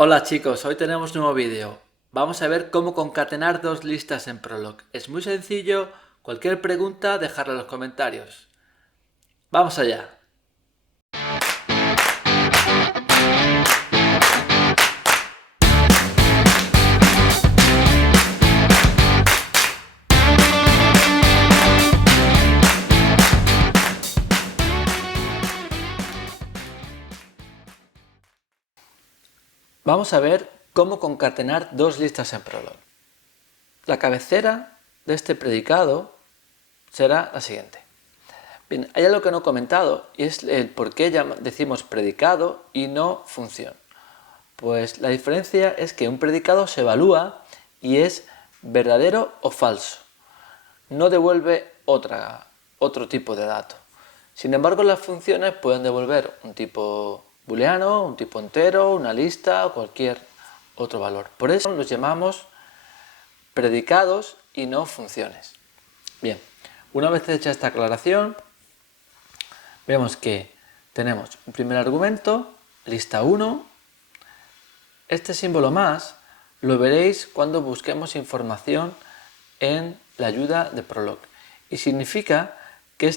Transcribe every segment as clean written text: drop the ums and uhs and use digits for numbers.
Hola chicos, hoy tenemos nuevo vídeo. Vamos a ver cómo concatenar dos listas en Prolog. Es muy sencillo, cualquier pregunta dejarla en los comentarios. ¡Vamos allá! Vamos a ver cómo concatenar dos listas en Prolog. La cabecera de este predicado será la siguiente. Bien, hay algo que no he comentado y es el por qué decimos predicado y no función. Pues la diferencia es que un predicado se evalúa y es verdadero o falso. No devuelve otro tipo de dato. Sin embargo, las funciones pueden devolver un tipo booleano, un tipo entero, una lista o cualquier otro valor. Por eso los llamamos predicados y no funciones. Bien, una vez hecha esta aclaración, vemos que tenemos un primer argumento, lista 1. Este símbolo más lo veréis cuando busquemos información en la ayuda de Prolog y significa que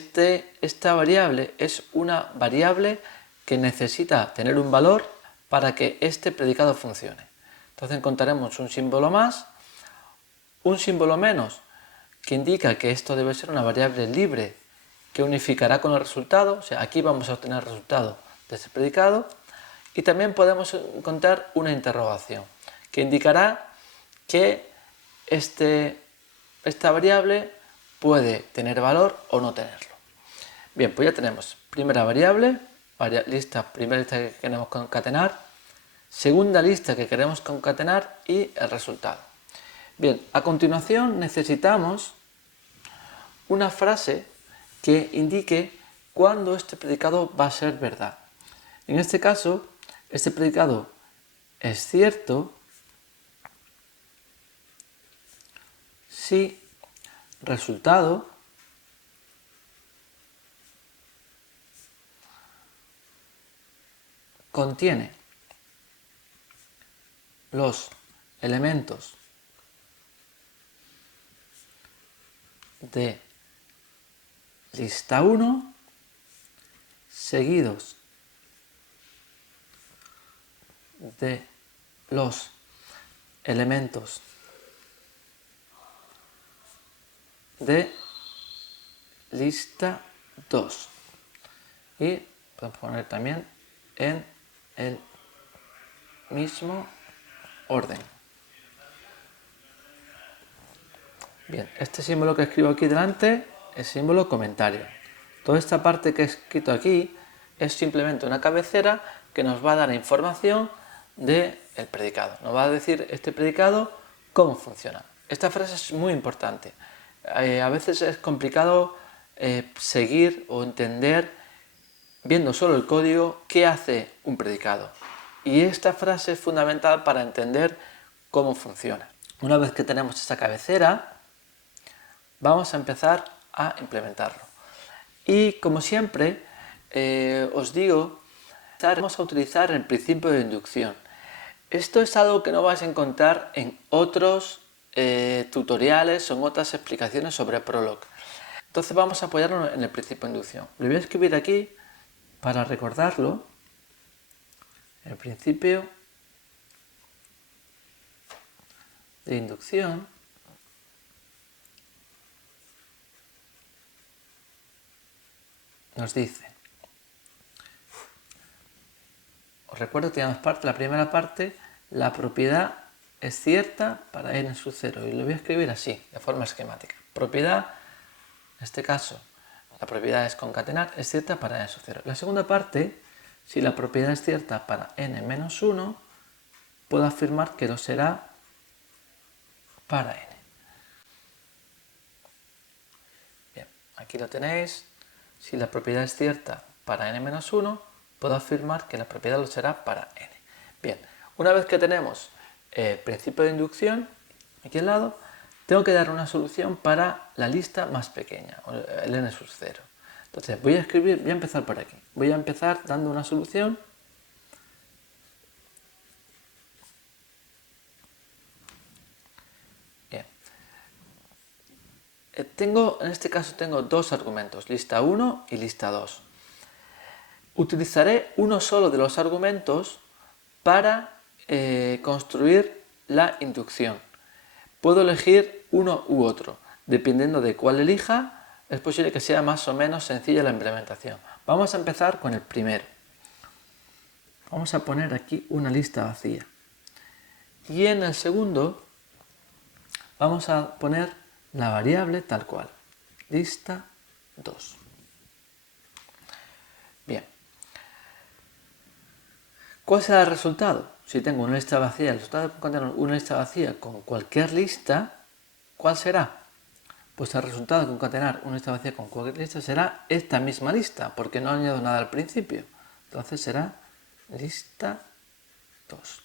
esta variable es una variable que necesita tener un valor para que este predicado funcione. Entonces encontraremos un símbolo más, un símbolo menos, que indica que esto debe ser una variable libre que unificará con el resultado, o sea, aquí vamos a obtener el resultado de este predicado, y también podemos encontrar una interrogación que indicará que esta variable puede tener valor o no tenerlo. Bien, pues ya tenemos primera variable, primera lista que queremos concatenar, segunda lista que queremos concatenar y el resultado. Bien, a continuación necesitamos una frase que indique cuándo este predicado va a ser verdad. En este caso, este predicado es cierto si resultado contiene los elementos de lista 1 seguidos de los elementos de lista 2 y podemos poner también en el mismo orden. Bien, este símbolo que escribo aquí delante es símbolo comentario. Toda esta parte que he escrito aquí es simplemente una cabecera que nos va a dar información del predicado. Nos va a decir este predicado cómo funciona. Esta frase es muy importante. A veces es complicado seguir o entender, viendo solo el código, qué hace un predicado. Y esta frase es fundamental para entender cómo funciona. Una vez que tenemos esta cabecera, vamos a empezar a implementarlo. Y como siempre, os digo, vamos a utilizar el principio de inducción. Esto es algo que no vais a encontrar en otros tutoriales o en otras explicaciones sobre Prolog. Entonces vamos a apoyarnos en el principio de inducción. Lo voy a escribir aquí para recordarlo. El principio de inducción nos dice, os recuerdo que tenemos la primera parte, la propiedad es cierta para n sub 0 y lo voy a escribir así, de forma esquemática. Propiedad, en este caso, la propiedad es concatenar, es cierta para n sub 0. La segunda parte, si la propiedad es cierta para n menos 1, puedo afirmar que lo será para n. Bien, aquí lo tenéis. Si la propiedad es cierta para n menos 1, puedo afirmar que la propiedad lo será para n. Bien, una vez que tenemos el principio de inducción, aquí al lado, tengo que dar una solución para la lista más pequeña, el n sub 0. Entonces voy a empezar por aquí. Voy a empezar dando una solución En este caso tengo dos argumentos, lista 1 y lista 2. Utilizaré uno solo de los argumentos para construir la inducción. Puedo elegir uno u otro. Dependiendo de cuál elija, es posible que sea más o menos sencilla la implementación. Vamos a empezar con el primero. Vamos a poner aquí una lista vacía. Y en el segundo vamos a poner la variable tal cual. Lista 2. Bien. ¿Cuál será el resultado? Si tengo una lista vacía, el resultado de contener una lista vacía con cualquier lista, ¿cuál será? Pues el resultado de concatenar una lista vacía con cualquier lista será esta misma lista, porque no añado nada al principio. Entonces será lista 2.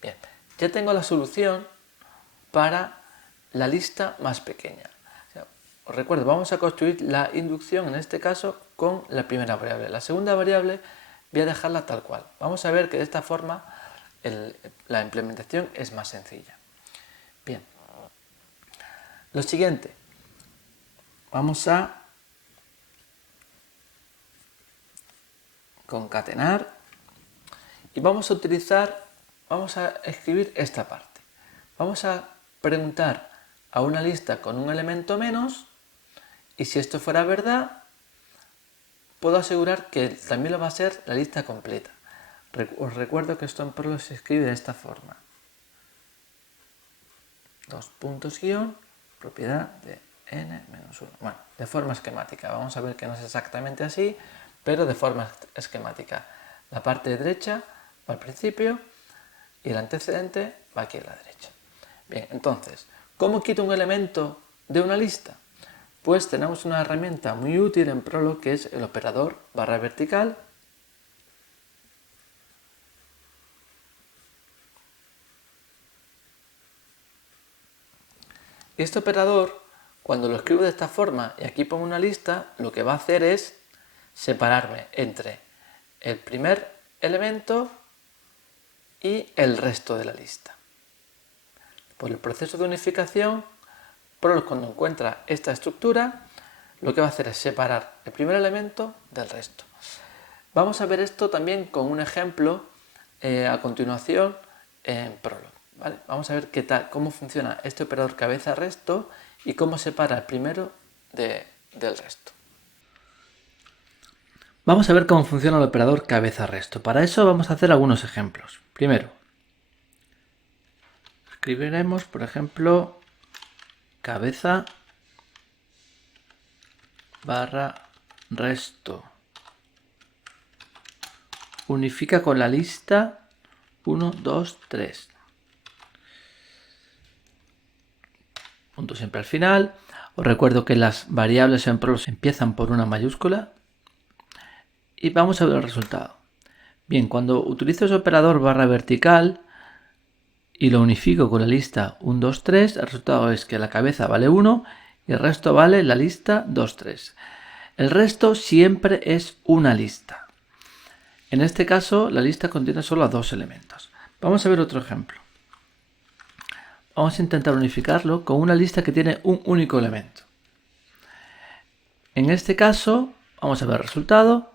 Bien, ya tengo la solución para la lista más pequeña. Os recuerdo, vamos a construir la inducción en este caso con la primera variable. La segunda variable voy a dejarla tal cual. Vamos a ver que de esta forma la implementación es más sencilla. Bien. Lo siguiente. Vamos a concatenar y vamos a escribir esta parte. Vamos a preguntar a una lista con un elemento menos y si esto fuera verdad, puedo asegurar que también lo va a ser la lista completa. Os recuerdo que esto en Perl se escribe de esta forma. Dos puntos guión, propiedad de n-1. Bueno, de forma esquemática. Vamos a ver que no es exactamente así, pero de forma esquemática. La parte de derecha va al principio y el antecedente va aquí a la derecha. Bien, entonces, ¿cómo quito un elemento de una lista? Pues tenemos una herramienta muy útil en Prolog que es el operador barra vertical. Este operador, cuando lo escribo de esta forma y aquí pongo una lista, lo que va a hacer es separarme entre el primer elemento y el resto de la lista. Por el proceso de unificación, Prolog cuando encuentra esta estructura, lo que va a hacer es separar el primer elemento del resto. Vamos a ver esto también con un ejemplo a continuación en Prolog. ¿Vale? Vamos a ver cómo funciona este operador cabeza-resto y cómo separa el primero del resto. Vamos a ver cómo funciona el operador cabeza-resto. Para eso vamos a hacer algunos ejemplos. Primero, escribiremos, por ejemplo, cabeza barra resto. Unifica con la lista 1, 2, 3. Punto siempre al final. Os recuerdo que las variables en Prolog empiezan por una mayúscula. Y vamos a ver el resultado. Bien, cuando utilizo ese operador barra vertical y lo unifico con la lista 1, 2, 3, el resultado es que la cabeza vale 1 y el resto vale la lista 2, 3. El resto siempre es una lista. En este caso, la lista contiene solo 2 elementos. Vamos a ver otro ejemplo. Vamos a intentar unificarlo con una lista que tiene un único elemento. En este caso, vamos a ver el resultado.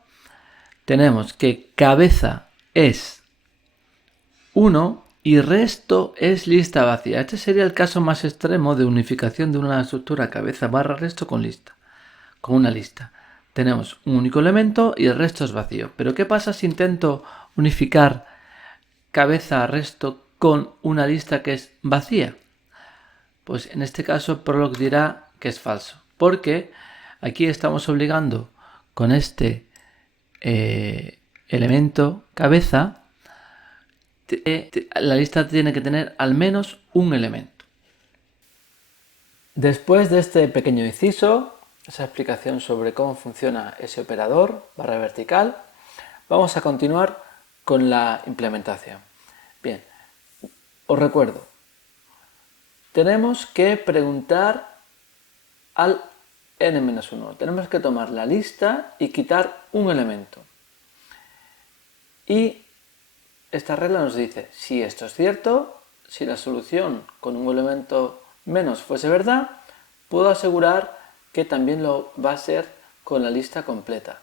Tenemos que cabeza es 1 y resto es lista vacía. Este sería el caso más extremo de unificación de una estructura cabeza barra resto con lista. Con una lista. Tenemos un único elemento y el resto es vacío. Pero ¿qué pasa si intento unificar cabeza resto con una lista que es vacía? Pues en este caso Prolog dirá que es falso. Porque aquí estamos obligando con este elemento cabeza, la lista tiene que tener al menos un elemento. Después de este pequeño inciso, esa explicación sobre cómo funciona ese operador barra vertical, vamos a continuar con la implementación. Bien, os recuerdo, tenemos que preguntar al n-1. Tenemos que tomar la lista y quitar un elemento. Y esta regla nos dice, si esto es cierto, si la solución con un elemento menos fuese verdad, puedo asegurar que también lo va a ser con la lista completa.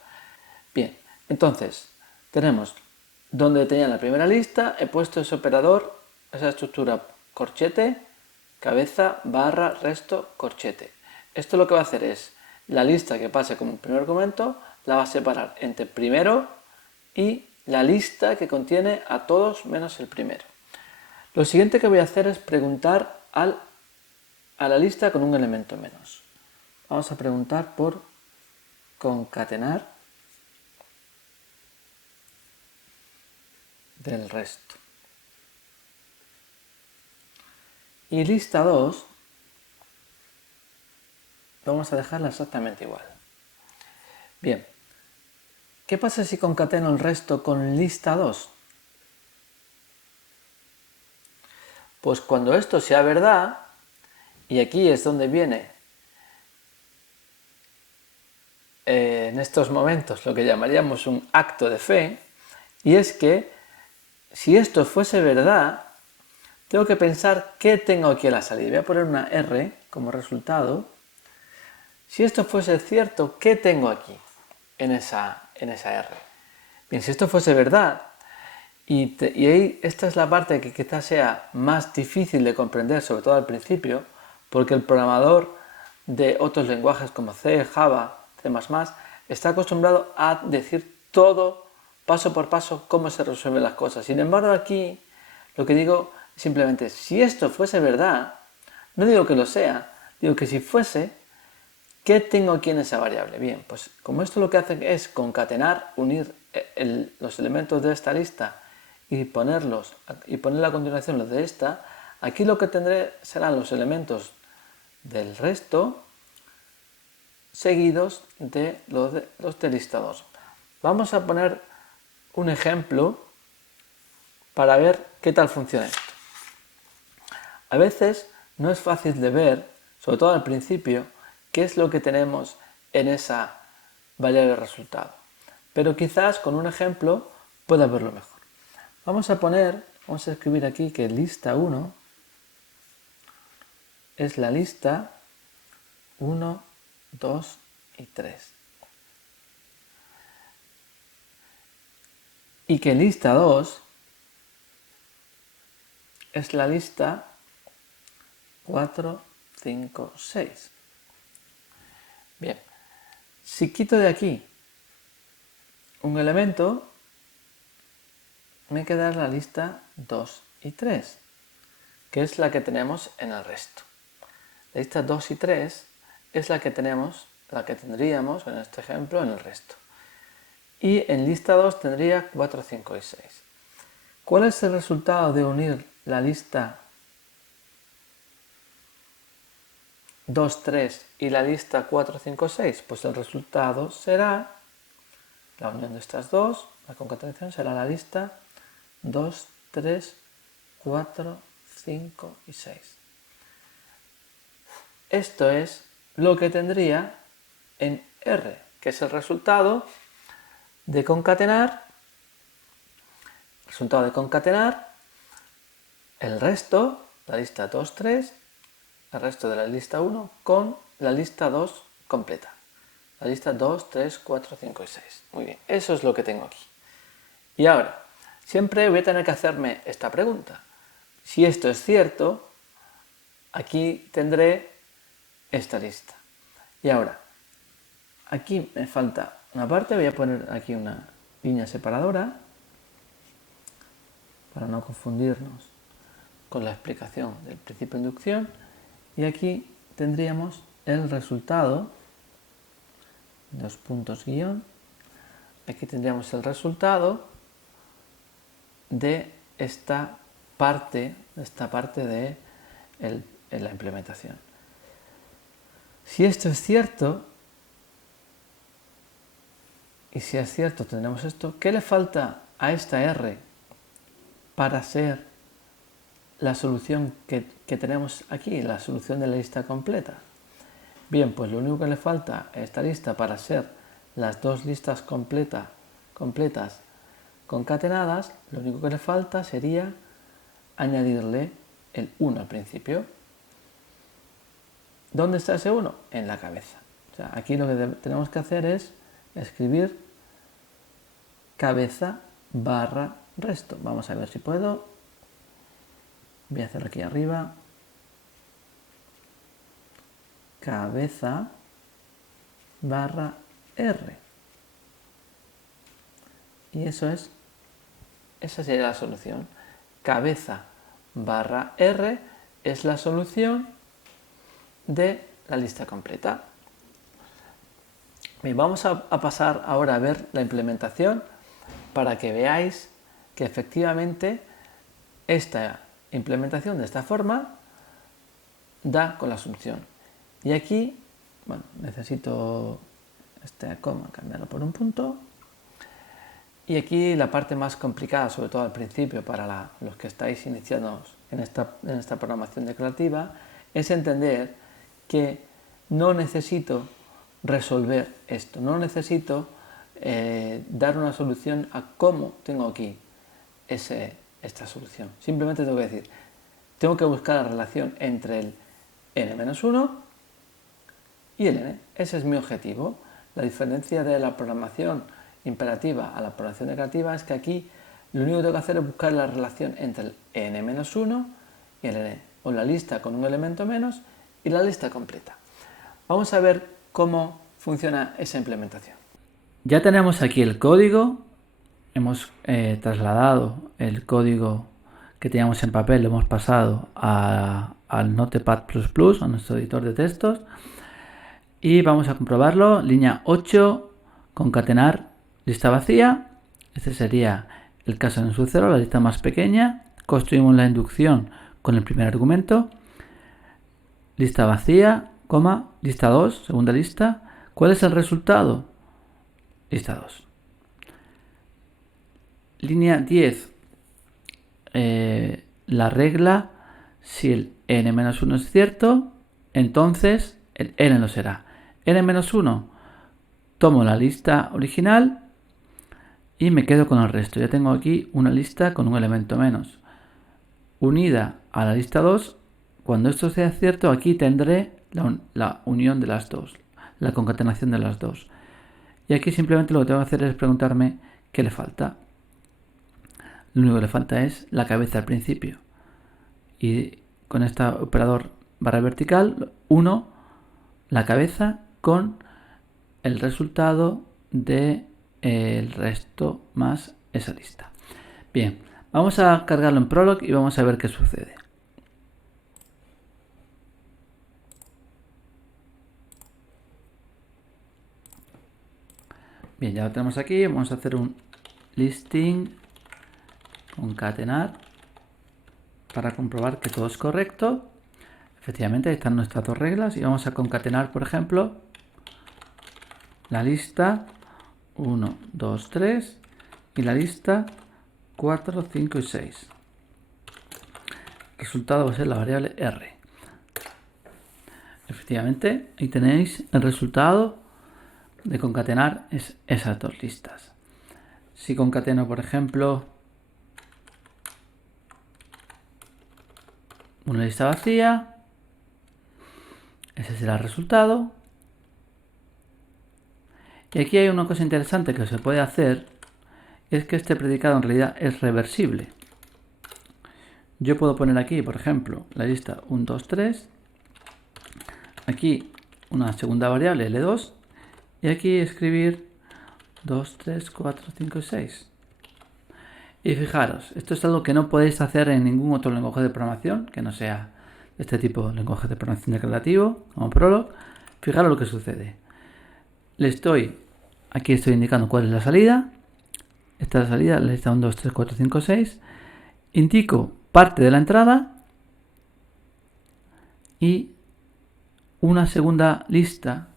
Bien, entonces tenemos donde tenía la primera lista, he puesto ese operador, esa estructura corchete, cabeza, barra, resto, corchete. Esto lo que va a hacer es, la lista que pase como primer argumento, la va a separar entre primero y la lista que contiene a todos menos el primero. Lo siguiente que voy a hacer es preguntar a la lista con un elemento menos. Vamos a preguntar por concatenar del resto. Y lista 2 vamos a dejarla exactamente igual. Bien, ¿qué pasa si concateno el resto con lista 2? Pues cuando esto sea verdad, y aquí es donde viene en estos momentos lo que llamaríamos un acto de fe, y es que si esto fuese verdad, tengo que pensar qué tengo aquí a la salida. Voy a poner una R como resultado. Si esto fuese cierto, ¿qué tengo aquí en esa R? Bien, si esto fuese verdad, y esta es la parte que quizás sea más difícil de comprender, sobre todo al principio, porque el programador de otros lenguajes como C, Java, C++, está acostumbrado a decir todo paso por paso cómo se resuelven las cosas. Sin embargo, aquí lo que digo simplemente, si esto fuese verdad, no digo que lo sea, digo que si fuese, ¿qué tengo aquí en esa variable? Bien, pues como esto lo que hace es concatenar, unir los elementos de esta lista y poner a continuación los de esta, aquí lo que tendré serán los elementos del resto seguidos de los de lista 2. Vamos a poner un ejemplo para ver qué tal funciona esto. A veces no es fácil de ver, sobre todo al principio, qué es lo que tenemos en esa variable resultado. Pero quizás con un ejemplo pueda verlo mejor. Vamos a escribir aquí que lista 1 es la lista 1, 2 y 3. Y que lista 2 es la lista 4, 5, 6. Bien, si quito de aquí un elemento, me queda la lista 2 y 3, que es la que tenemos en el resto. La lista 2 y 3 es la que tendríamos en este ejemplo en el resto. Y en lista 2 tendría 4, 5 y 6. ¿Cuál es el resultado de unir la lista 2, 3 y la lista 4, 5, 6? Pues el resultado será la unión de estas dos, la concatenación será la lista 2, 3, 4, 5 y 6. Esto es lo que tendría en R, que es el resultado de concatenar el resto, la lista 2, 3, el resto de la lista 1 con la lista 2 completa. La lista 2, 3, 4, 5 y 6. Muy bien, eso es lo que tengo aquí. Y ahora, siempre voy a tener que hacerme esta pregunta. Si esto es cierto, aquí tendré esta lista. Y ahora, aquí me falta una parte, voy a poner aquí una línea separadora para no confundirnos con la explicación del principio de inducción. Y aquí tendríamos el resultado, dos puntos guión, aquí tendríamos el resultado de esta parte de la implementación. Si esto es cierto, y si es cierto tendremos esto, ¿qué le falta a esta R para ser la solución que tenemos aquí, la solución de la lista completa? Bien, pues lo único que le falta a esta lista para ser las dos listas completas concatenadas, lo único que le falta sería añadirle el 1 al principio. ¿Dónde está ese 1? En la cabeza. O sea, aquí lo que tenemos que hacer es escribir cabeza barra resto. Vamos a ver si puedo. Voy a hacer aquí arriba. Cabeza barra R. Y esa sería la solución. Cabeza barra R es la solución de la lista completa. Bien, vamos a pasar ahora a ver la implementación para que veáis que efectivamente esta implementación de esta forma da con la solución. Y aquí, bueno, necesito este coma cambiarlo por un punto. Y aquí la parte más complicada, sobre todo al principio, para los que estáis iniciados en esta programación declarativa, es entender que no necesito resolver esto, no necesito dar una solución a cómo tengo aquí esta solución. Simplemente tengo que decir, tengo que buscar la relación entre el n-1 y el n. Ese es mi objetivo. La diferencia de la programación imperativa a la programación declarativa es que aquí lo único que tengo que hacer es buscar la relación entre el n-1 y el n, o la lista con un elemento menos y la lista completa. Vamos a ver cómo funciona esa implementación. Ya tenemos aquí el código, hemos trasladado el código que teníamos en papel, lo hemos pasado al Notepad++, a nuestro editor de textos, y vamos a comprobarlo. Línea 8, concatenar lista vacía. Este sería el caso en su 0, la lista más pequeña. Construimos la inducción con el primer argumento. Lista vacía, coma, lista 2, segunda lista. ¿Cuál es el resultado? Lista 2. Línea 10. La regla, si el n-1 es cierto, entonces el n lo será. n-1, tomo la lista original y me quedo con el resto. Ya tengo aquí una lista con un elemento menos. Unida a la lista 2, cuando esto sea cierto, aquí tendré la unión de las dos, la concatenación de las dos. Y aquí simplemente lo que tengo que hacer es preguntarme qué le falta. Lo único que le falta es la cabeza al principio. Y con este operador barra vertical, uno la cabeza con el resultado del resto más esa lista. Bien, vamos a cargarlo en Prolog y vamos a ver qué sucede. Bien, ya lo tenemos aquí. Vamos a hacer un listing concatenar para comprobar que todo es correcto. Efectivamente, ahí están nuestras dos reglas y vamos a concatenar, por ejemplo, la lista 1, 2, 3 y la lista 4, 5 y 6. El resultado va a ser la variable R. Efectivamente, ahí tenéis el resultado de concatenar esas dos listas. Si concateno, por ejemplo, una lista vacía, ese será el resultado. Y aquí hay una cosa interesante que se puede hacer, es que este predicado en realidad es reversible. Yo puedo poner aquí, por ejemplo, la lista 1, 2, 3, aquí una segunda variable L2, y aquí escribir 2, 3, 4, 5 y 6. Y fijaros, esto es algo que no podéis hacer en ningún otro lenguaje de programación, que no sea este tipo de lenguaje de programación declarativo, como Prolog. Fijaros lo que sucede. Aquí estoy indicando cuál es la salida. Esta es la salida, la lista 1, 2, 3, 4, 5, 6. Indico parte de la entrada y una segunda lista.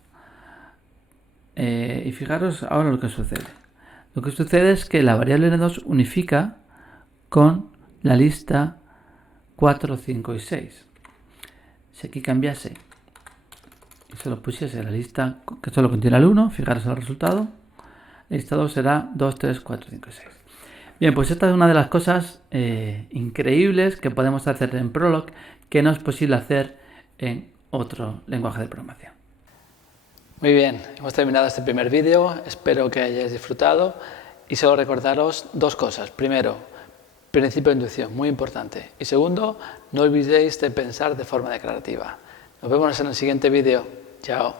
Y fijaros ahora lo que sucede. Lo que sucede es que la variable n2 unifica con la lista 4, 5 y 6. Si aquí cambiase y solo pusiese la lista que solo contiene el 1, fijaros el resultado. La lista 2 será 2, 3, 4, 5 y 6. Bien, pues esta es una de las cosas increíbles que podemos hacer en Prolog que no es posible hacer en otro lenguaje de programación. Muy bien, hemos terminado este primer vídeo, espero que hayáis disfrutado y solo recordaros dos cosas. Primero, principio de inducción, muy importante. Y segundo, no olvidéis de pensar de forma declarativa. Nos vemos en el siguiente vídeo. Chao.